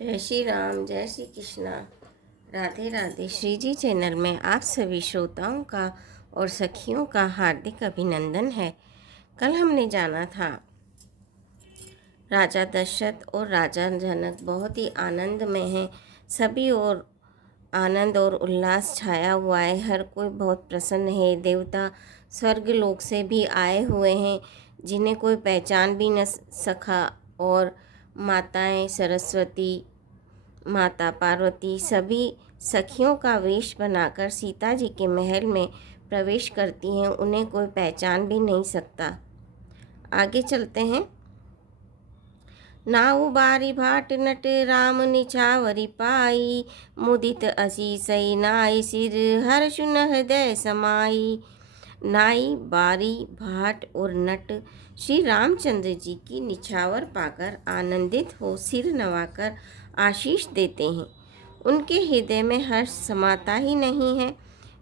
जय श्री राम, जय श्री कृष्णा, राधे राधे। श्री जी चैनल में आप सभी श्रोताओं का और सखियों का हार्दिक अभिनंदन है। कल हमने जाना था राजा दशरथ और राजा जनक बहुत ही आनंद में हैं। सभी और आनंद और उल्लास छाया हुआ है। हर कोई बहुत प्रसन्न है। देवता स्वर्ग लोक से भी आए हुए हैं जिन्हें कोई पहचान भी न सका। और माताएं सरस्वती, माता पार्वती सभी सखियों का वेश बनाकर सीता जी के महल में प्रवेश करती हैं। उन्हें कोई पहचान भी नहीं सकता। आगे चलते हैं। नाउ बारी भाट नट राम निछावरी पाई, मुदित असीसई नाई सिर हर्ष न हृदय समाई। नाई, बारी, भाट और नट श्री रामचंद्र जी की निछावर पाकर आनंदित हो सिर नवाकर आशीष देते हैं। उनके हृदय में हर्ष समाता ही नहीं है।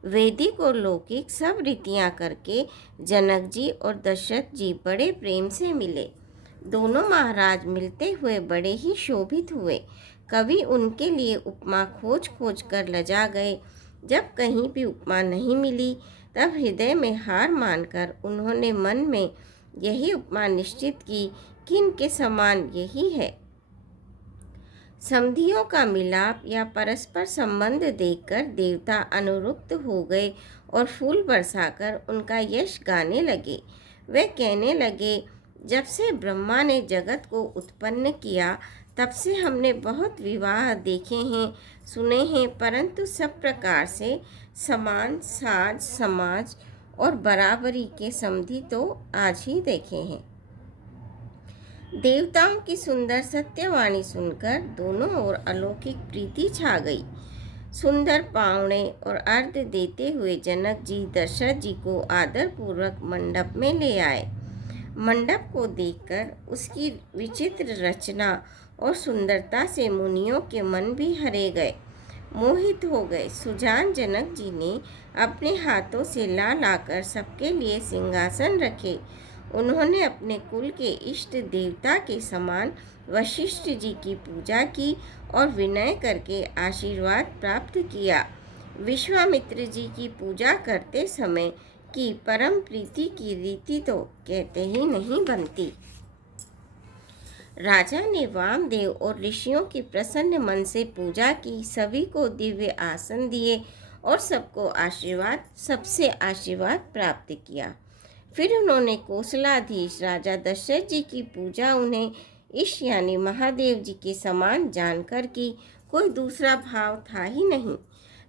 वैदिक और लौकिक सब रीतियां करके जनक जी और दशरथ जी बड़े प्रेम से मिले। दोनों महाराज मिलते हुए बड़े ही शोभित हुए। कभी उनके लिए उपमा खोज खोज कर लजा गए। जब कहीं भी उपमा नहीं मिली तब हृदय में हार मानकर उन्होंने मन में यही उपमा निश्चित की कि इनके समान यही है। समधियों का मिलाप या परस्पर संबंध देखकर देवता अनुरुक्त हो गए और फूल बरसाकर उनका यश गाने लगे। वे कहने लगे, जब से ब्रह्मा ने जगत को उत्पन्न किया तब से हमने बहुत विवाह देखे हैं, सुने हैं, परंतु सब प्रकार से समान साज समाज और बराबरी के समधि तो आज ही देखे हैं। देवताओं की सुंदर सत्यवाणी सुनकर दोनों ओर अलौकिक प्रीति छा गई। सुंदर पावणे और अर्घ देते हुए जनक जी दशरथ जी को आदर पूर्वक मंडप में ले आए। मंडप को देखकर उसकी विचित्र रचना और सुंदरता से मुनियों के मन भी हरे गए, मोहित हो गए। सुजान जनक जी ने अपने हाथों से ला लाकर सबके लिए सिंहासन रखे। उन्होंने अपने कुल के इष्ट देवता के समान वशिष्ठ जी की पूजा की और विनय करके आशीर्वाद प्राप्त किया। विश्वामित्र जी की पूजा करते समय की परम प्रीति की रीति तो कहते ही नहीं बनती। राजा ने वामदेव और ऋषियों की प्रसन्न मन से पूजा की, सभी को दिव्य आसन दिए और सबसे आशीर्वाद प्राप्त किया। फिर उन्होंने कौशलाधीश राजा दशरथ जी की पूजा उन्हें ईश यानी महादेव जी के समान जानकर कि कोई दूसरा भाव था ही नहीं।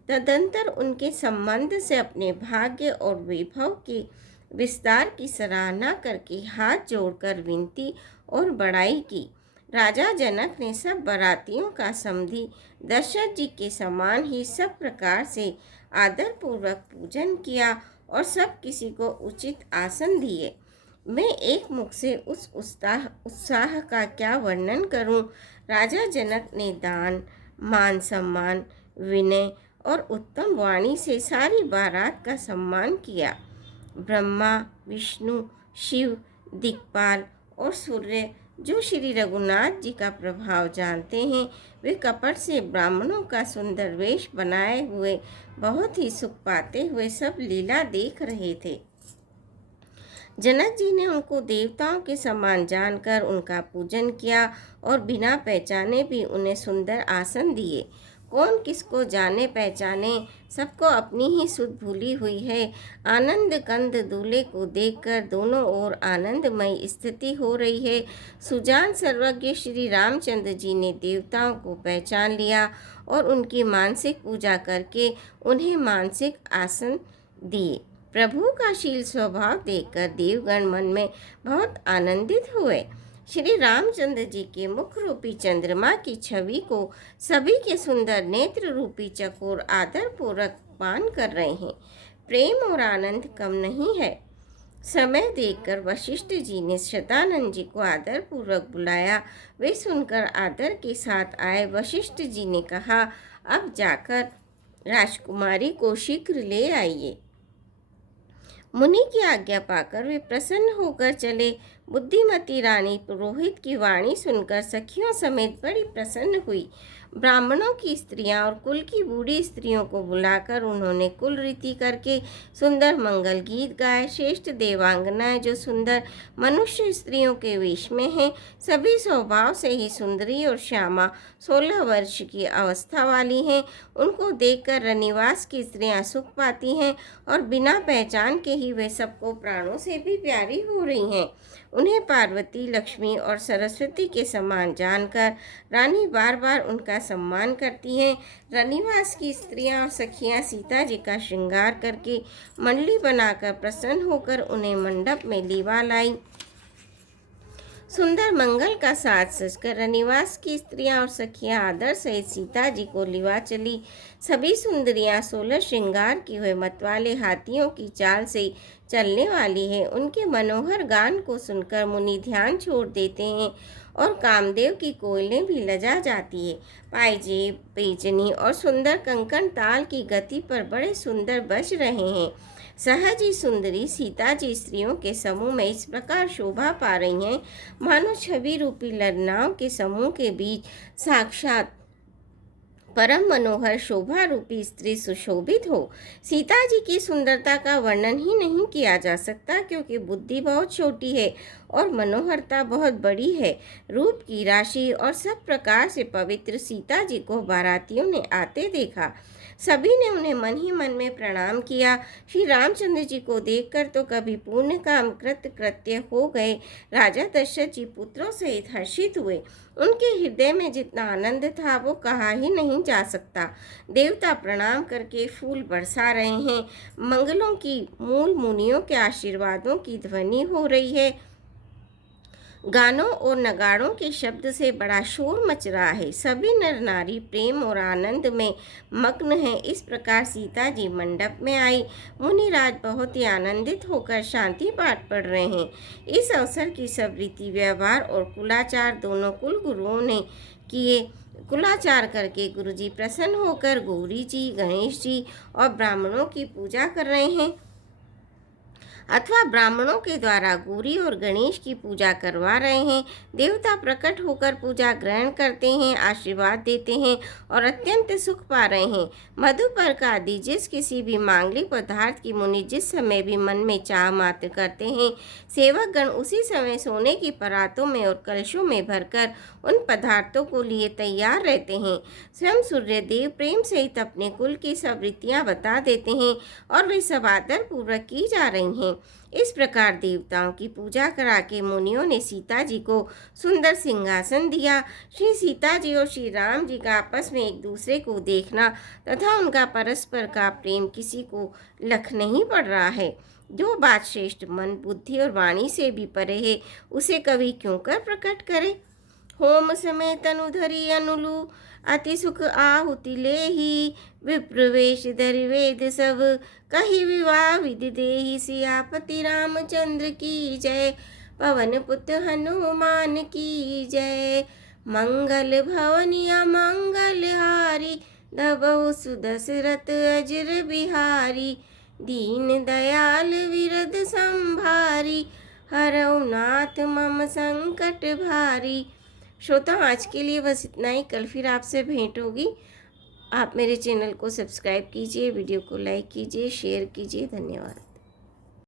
तदंतर उनके संबंध से अपने भाग्य और वैभव के विस्तार की सराहना करके हाथ जोड़कर विनती और बड़ाई की। राजा जनक ने सब बारातियों का समधि दशरथ जी के समान ही सब प्रकार से आदर पूर्वक पूजन किया और सब किसी को उचित आसन दिए। मैं एक मुख से उस उत्साह का क्या वर्णन करूं। राजा जनक ने दान, मान सम्मान, विनय और उत्तम वाणी से सारी बारात का सम्मान किया। ब्रह्मा, विष्णु, शिव, दिक्पाल और सूर्य जो श्री रघुनाथ जी का प्रभाव जानते हैं, वे कपट से ब्राह्मणों का सुंदर वेश बनाए हुए बहुत ही सुख पाते हुए सब लीला देख रहे थे। जनक जी ने उनको देवताओं के समान जानकर उनका पूजन किया और बिना पहचाने भी उन्हें सुंदर आसन दिए। कौन किसको जाने पहचाने, सबको अपनी ही सुध भूली हुई है। आनंद कंद दूल्हे को देखकर दोनों ओर आनंदमय स्थिति हो रही है। सुजान सर्वज्ञ श्री रामचंद्र जी ने देवताओं को पहचान लिया और उनकी मानसिक पूजा करके उन्हें मानसिक आसन दिए। प्रभु का शील स्वभाव देखकर देवगण मन में बहुत आनंदित हुए। श्री रामचंद्र जी के मुख रूपी चंद्रमा की छवि को सभी के सुंदर नेत्र रूपी चकोर आदर पूर्वक पान कर रहे हैं। प्रेम और आनंद कम नहीं है। समय देखकर वशिष्ठ जी ने शतानंद जी को आदर पूर्वक बुलाया। वे सुनकर आदर के साथ आए। वशिष्ठ जी ने कहा, अब जाकर राजकुमारी को शीघ्र ले आइए। मुनि की आज्ञा पाकर वे प्रसन्न होकर चले। बुद्धिमती रानी पुरोहित की वाणी सुनकर सखियों समेत बड़ी प्रसन्न हुई। ब्राह्मणों की स्त्रियां और कुल की बूढ़ी स्त्रियों को बुलाकर उन्होंने कुल रीति करके सुंदर मंगल गीत गाए। श्रेष्ठ देवांगनाएं जो सुंदर मनुष्य स्त्रियों के वेश में हैं, सभी स्वभाव से ही सुंदरी और श्यामा 16 वर्ष की अवस्था वाली हैं। उनको देखकर रनिवास की स्त्रियां सुख पाती हैं और बिना पहचान के ही वे सबको प्राणों से भी प्यारी हो रही हैं। उन्हें पार्वती, लक्ष्मी और सरस्वती के समान जानकर रानी बार बार उनका सम्मान करती हैं। रनिवास की स्त्रियां और सखियां सीता जी का श्रृंगार करके मंडली बनाकर प्रसन्न होकर उन्हें मंडप में लीवा लाई। सुंदर मंगल का साज सजकर रनिवास की स्त्रियां और सखियां आदर सहित सीता जी को लिवा चली। सभी सुंदरियां 16 श्रृंगार की हुए मतवाले हाथियों की चाल से चलने वाली है। उनके मनोहर गान को सुनकर मुनि ध्यान छोड़ देते हैं और कामदेव की कोयलें भी लजा जाती है। पायजेब, पैजनी और सुंदर कंकण ताल की गति पर बड़े सुंदर बज रहे हैं। सहज ही सुंदरी सीता जी स्त्रियों के समूह में इस प्रकार शोभा पा रही हैं, मानो छवि रूपी ललनाओं के समूह के बीच साक्षात परम मनोहर शोभा रूपी स्त्री सुशोभित हो। सीता जी की सुंदरता का वर्णन ही नहीं किया जा सकता, क्योंकि बुद्धि बहुत छोटी है और मनोहरता बहुत बड़ी है। रूप की राशि और सब प्रकार से पवित्र सीता जी को बारातियों ने आते देखा। सभी ने उन्हें मन ही मन में प्रणाम किया। श्री रामचंद्र जी को देखकर तो कभी पूर्ण काम कृत्य हो गए राजा दशरथ जी पुत्रों सहित हर्षित हुए। उनके हृदय में जितना आनंद था वो कहा ही नहीं जा सकता। देवता प्रणाम करके फूल बरसा रहे हैं। मंगलों की मूल मुनियों के आशीर्वादों की ध्वनि हो रही है। गानों और नगाड़ों के शब्द से बड़ा शोर मच रहा है। सभी नर नारी प्रेम और आनंद में मग्न हैं। इस प्रकार सीता जी मंडप में आई। मुनिराज बहुत ही आनंदित होकर शांति पाठ पढ़ रहे हैं। इस अवसर की सब रीति व्यवहार और कुलाचार दोनों कुल गुरुओं ने किए। कुलाचार करके गुरुजी प्रसन्न होकर गौरी जी, गणेश जी और ब्राह्मणों की पूजा कर रहे हैं, अथवा ब्राह्मणों के द्वारा गौरी और गणेश की पूजा करवा रहे हैं। देवता प्रकट होकर पूजा ग्रहण करते हैं, आशीर्वाद देते हैं और अत्यंत सुख पा रहे हैं। मधुपर्क आदि जिस किसी भी मांगलिक पदार्थ की मुनि जिस समय भी मन में चाह मात्र करते हैं, सेवक गण उसी समय सोने की परातों में और कलशों में भरकर उन पदार्थों को लिए तैयार रहते हैं। स्वयं सूर्यदेव प्रेम सहित अपने कुल की सब रीतियाँ बता देते हैं और वे सब आदर पूर्वक की जा रही हैं। इस प्रकार देवताओं की पूजा करा के मुनियों ने सीता जी को सुंदर सिंहासन दिया। श्री सीता जी और श्री राम जी का आपस में एक दूसरे को देखना तथा उनका परस्पर का प्रेम किसी को लख नहीं पड़ रहा है। जो बात श्रेष्ठ मन, बुद्धि और वाणी से भी परे है, उसे कवि क्यों कर प्रकट करे। होम समय तनु धरि अनुलु, अति सुख आहुति लेहि, विप्रवेश धरि वेद सब, कहि विवाह विधि देहि। सियापति रामचंद्र की जय, पवन पुत्र हनुमान की जय। मंगल भवनि अमंगल हारी, धबहु सुदशरथ अजर बिहारी। दीन दयाल विरद संभारी, हरऊ नाथ मम संकट भारी। श्रोता, आज के लिए बस इतना ही। कल फिर आपसे भेंट होगी। आप मेरे चैनल को सब्सक्राइब कीजिए, वीडियो को लाइक कीजिए, शेयर कीजिए। धन्यवाद।